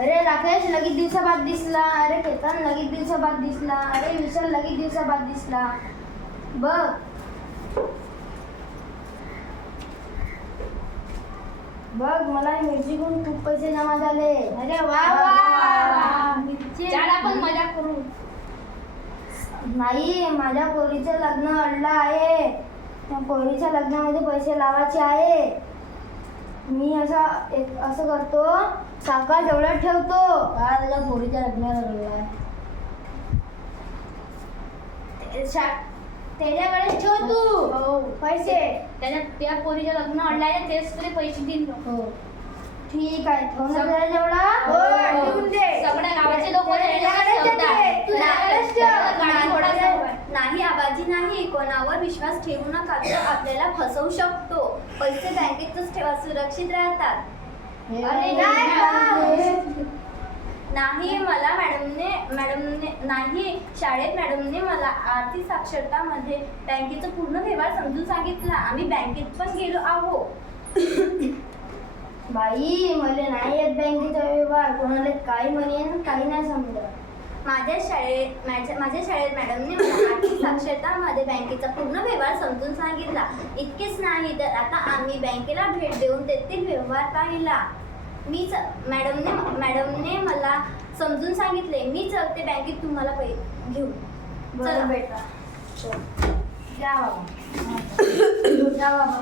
अरे राकेश लगेच दिवसाबाद दिसला. अरे केतन लगेच दिवसाबाद दिसला. अरे विशाल लगेच दिवसाबाद दिसला. बघ. बघ मला मिरचीकडून खूप पैसे जमा झाले. अरे वा चल आपण मजा करू. नाही माझ्या पोरीचं लग्न अडलं आहे. त्या पोरीच्या लग्नामध्ये पैसे लावायचे आहे. मी असा एक असं करतो साखर जेवढ्यात ठेवतो. काय तुला पोरीच्या लग्नाला त्याच्याकडे ठेव तू. पैसे. त्याच्या त्या पोरीच्या लग्न अडलाय तेच तुला पैसे देईन. हो. ठीक आहे त्याला नाही कोणावर विश्वास ठेवू नका. तो आपल्याला फसवू शकतो. पैसे बँकेतच ठेवा सुरक्षित राहतात. अरे नाही का? नाही मला मॅडमने मॅडमने नाही शाळेत मॅडमने मला आर्थिक साक्षरतामध्ये बँकेचा पूर्ण व्यवहार समजून सांगितला. आम्ही बँकेत पण गेलो आहो. बाई मला नाही येत बँकेचा व्यवहार. कोणाला काही म्हणेन काही नाही समजत. माझ्या शाळेत माझ्या माझ्या शाळेत मॅडमने मला आर्थिक साक्षरतामध्ये बँकेचा पूर्ण व्यवहार समजून सांगितला. इतकेच नाही तर आता आम्ही बँकेला भेट देऊन तेथील व्यवहार पाहिला. मीच मॅडमने मॅडमने मला समजून सांगितले मी चलते बँकेत तुम्हाला पै घेऊन. चला. बेटा जा बाबा. जा बाबा.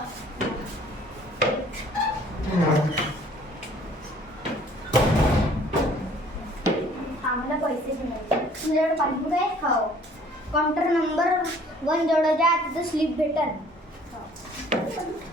तुझ्याकडे पासबुक आहे? हो. काउंटर नंबर वन जवळ जा तिथं स्लिप भेटल हो.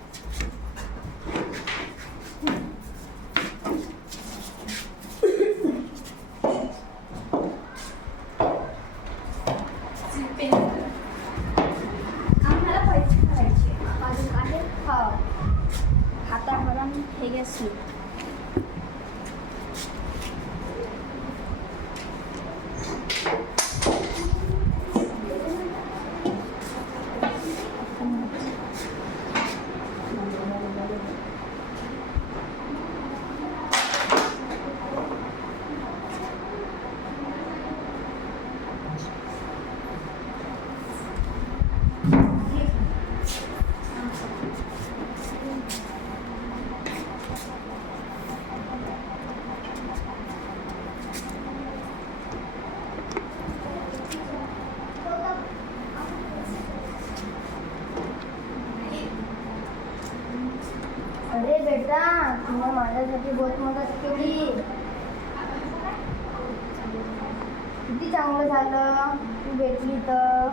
अरे बेटा तू माझ्यासाठी बहुत मदत केली किती चांगलं झालं. तू भेटली तर.